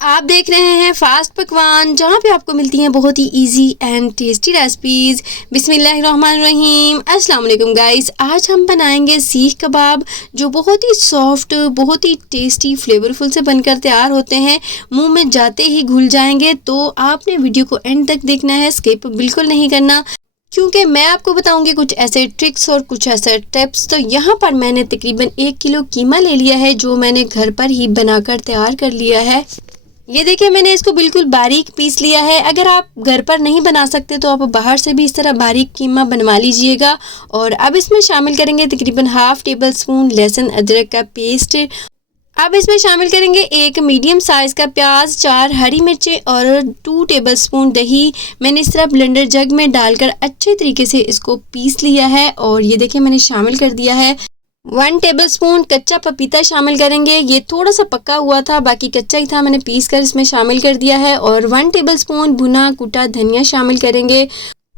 आप देख रहे हैं फास्ट पकवान, जहां पे आपको मिलती हैं बहुत ही इजी एंड टेस्टी रेसिपीज़। बिस्मिल्लाहिर्रहमानिर्रहीम। अस्सलाम वालेकुम गाइस। आज हम बनाएंगे सीख कबाब, जो बहुत ही सॉफ्ट, बहुत ही टेस्टी, फ्लेवरफुल से बनकर तैयार होते हैं। मुंह में जाते ही घुल जाएंगे। तो आपने वीडियो को एंड तक देखना है, स्किप बिल्कुल नहीं करना, क्योंकि मैं आपको बताऊंगी कुछ ऐसे ट्रिक्स और कुछ ऐसे टिप्स। तो यहाँ पर मैंने तकरीबन 1 किलो कीमा ले लिया है, जो मैंने घर पर ही बनाकर तैयार कर लिया है। ये देखिए, मैंने इसको बिल्कुल बारीक पीस लिया है। अगर आप घर पर नहीं बना सकते तो आप बाहर से भी इस तरह बारीक कीमा बनवा लीजिएगा। और अब इसमें शामिल करेंगे तकरीबन हाफ टेबल स्पून लहसुन अदरक का पेस्ट। अब इसमें शामिल करेंगे 1 मीडियम साइज़ का प्याज, 4 हरी मिर्चें और 2 टेबल स्पून दही। मैंने इस तरह ब्लेंडर जग में डालकर अच्छे तरीके से इसको पीस लिया है। और ये देखिए, मैंने शामिल कर दिया है 1 टेबल स्पून कच्चा पपीता शामिल करेंगे। ये थोड़ा सा पका हुआ था, बाकी कच्चा ही था, मैंने पीस कर इसमें शामिल कर दिया है। और 1 टेबल स्पून भुना कुटा धनिया शामिल करेंगे।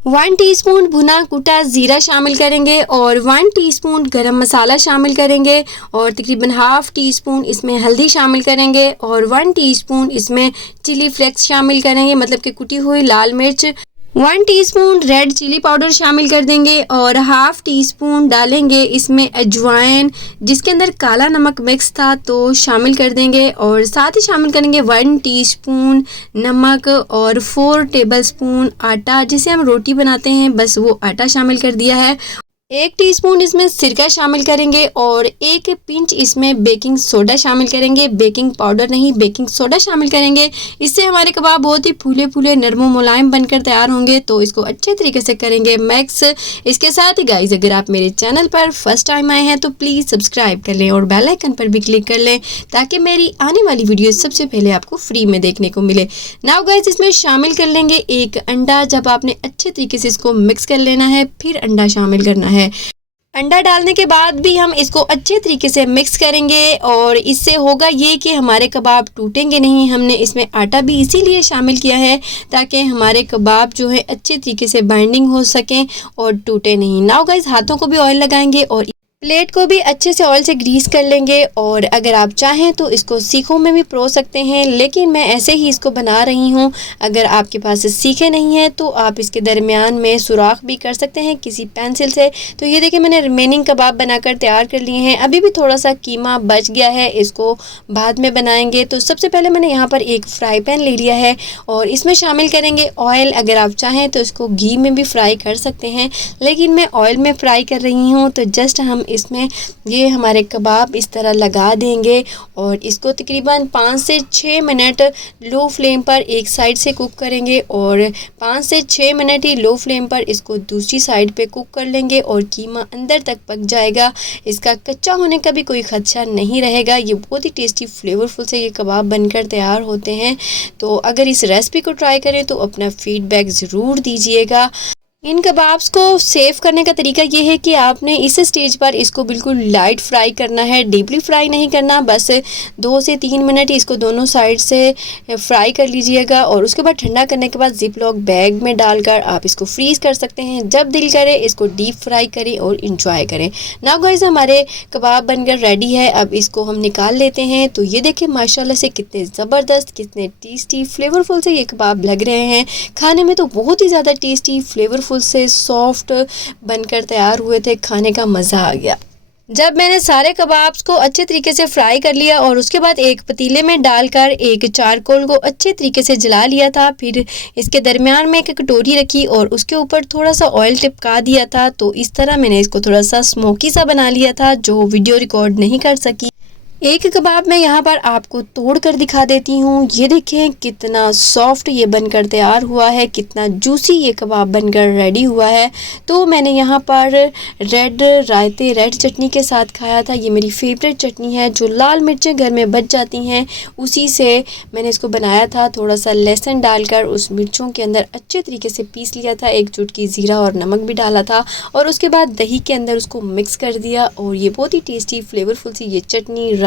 1 टीस्पून भुना कुटा ज़ीरा शामिल करेंगे और 1 टीस्पून गरम मसाला शामिल करेंगे। और तकरीबन हाफ टी स्पून इसमें हल्दी शामिल करेंगे और 1 टीस्पून इसमें चिली फ्लेक्स शामिल करेंगे, मतलब कि कुटी हुई लाल मिर्च। 1 टीस्पून रेड चिली पाउडर शामिल कर देंगे और हाफ टी स्पून डालेंगे इसमें अजवाइन, जिसके अंदर काला नमक मिक्स था तो शामिल कर देंगे। और साथ ही शामिल करेंगे 1 टीस्पून नमक और 4 टेबल स्पून आटा, जिसे हम रोटी बनाते हैं, बस वो आटा शामिल कर दिया है। 1 टीस्पून इसमें सिरका शामिल करेंगे और 1 पिंच इसमें बेकिंग सोडा शामिल करेंगे। बेकिंग पाउडर नहीं, बेकिंग सोडा शामिल करेंगे। इससे हमारे कबाब बहुत ही फूले फूले नरम मुलायम बनकर तैयार होंगे। तो इसको अच्छे तरीके से करेंगे मिक्स। इसके साथ ही गाइस, अगर आप मेरे चैनल पर फर्स्ट टाइम आए हैं तो प्लीज़ सब्सक्राइब कर लें और बेल आइकन पर भी क्लिक कर लें, ताकि मेरी आने वाली वीडियो सबसे पहले आपको फ्री में देखने को मिले। नाउ गाइस, इसमें शामिल कर लेंगे 1 अंडा। जब आपने अच्छे तरीके से इसको मिक्स कर लेना है, फिर अंडा शामिल करना है। अंडा डालने के बाद भी हम इसको अच्छे तरीके से मिक्स करेंगे और इससे होगा ये कि हमारे कबाब टूटेंगे नहीं। हमने इसमें आटा भी इसीलिए शामिल किया है ताकि हमारे कबाब जो है अच्छे तरीके से बाइंडिंग हो सकें और टूटे नहीं। नाउ गाइस, हाथों को भी ऑयल लगाएंगे और प्लेट को भी अच्छे से ऑयल से ग्रीस कर लेंगे। और अगर आप चाहें तो इसको सीखों में भी परोस सकते हैं, लेकिन मैं ऐसे ही इसको बना रही हूँ। अगर आपके पास सीखे नहीं हैं तो आप इसके दरमियान में सुराख भी कर सकते हैं किसी पेंसिल से। तो ये देखिए, मैंने रिमेनिंग कबाब बनाकर तैयार कर लिए हैं। अभी भी थोड़ा सा कीमा बच गया है, इसको बाद में बनाएंगे। तो सबसे पहले मैंने यहाँ पर एक फ्राई पैन ले लिया है और इसमें शामिल करेंगे ऑयल। अगर आप चाहें तो इसको घी में भी फ्राई कर सकते हैं, लेकिन मैं ऑयल में फ्राई कर रही हूँ। तो जस्ट हम इसमें ये हमारे कबाब इस तरह लगा देंगे और इसको तकरीबन 5 से 6 मिनट लो फ्लेम पर एक साइड से कुक करेंगे और 5 से 6 मिनट ही लो फ्लेम पर इसको दूसरी साइड पे कुक कर लेंगे और कीमा अंदर तक पक जाएगा। इसका कच्चा होने का भी कोई खदशा नहीं रहेगा। ये बहुत ही टेस्टी फ्लेवरफुल से ये कबाब बनकर तैयार होते हैं। तो अगर इस रेसिपी को ट्राई करें तो अपना फीडबैक ज़रूर दीजिएगा। इन कबाब्स को सेव करने का तरीका ये है कि आपने इस स्टेज पर इसको बिल्कुल लाइट फ्राई करना है, डीपली फ्राई नहीं करना। बस 2 से 3 मिनट इसको दोनों साइड से फ्राई कर लीजिएगा और उसके बाद ठंडा करने के बाद जिप लॉक बैग में डालकर आप इसको फ्रीज कर सकते हैं। जब दिल करे इसको डीप फ्राई करें और इंजॉय करें। नाउ गाइस, हमारे कबाब बनकर रेडी है। अब इसको हम निकाल लेते हैं। तो ये देखिए, माशाल्लाह से कितने ज़बरदस्त, कितने टेस्टी फ्लेवरफुल से ये कबाब लग रहे हैं। खाने में तो बहुत ही ज़्यादा टेस्टी, फ्लेवरफुल से सॉफ्ट बनकर तैयार हुए थे। खाने का मज़ा आ गया। जब मैंने सारे कबाब्स को अच्छे तरीके से फ्राई कर लिया और उसके बाद एक पतीले में डालकर एक चारकोल को अच्छे तरीके से जला लिया था, फिर इसके दरमियान में एक कटोरी रखी और उसके ऊपर थोड़ा सा ऑयल टिपका दिया था। तो इस तरह मैंने इसको थोड़ा सा स्मोकी सा बना लिया था, जो वीडियो रिकॉर्ड नहीं कर सकी। एक कबाब मैं यहाँ पर आपको तोड़ कर दिखा देती हूँ। ये देखें कितना सॉफ्ट ये बनकर तैयार हुआ है, कितना जूसी ये कबाब बनकर रेडी हुआ है। तो मैंने यहाँ पर रेड चटनी के साथ खाया था। ये मेरी फेवरेट चटनी है, जो लाल मिर्चें घर में बच जाती हैं, उसी से मैंने इसको बनाया था। थोड़ा सा लहसुन डालकर उस मिर्चों के अंदर अच्छे तरीके से पीस लिया था, 1 चुटकी ज़ीरा और नमक भी डाला था और उसके बाद दही के अंदर उसको मिक्स कर दिया और ये बहुत ही टेस्टी फ्लेवरफुल सी ये चटनी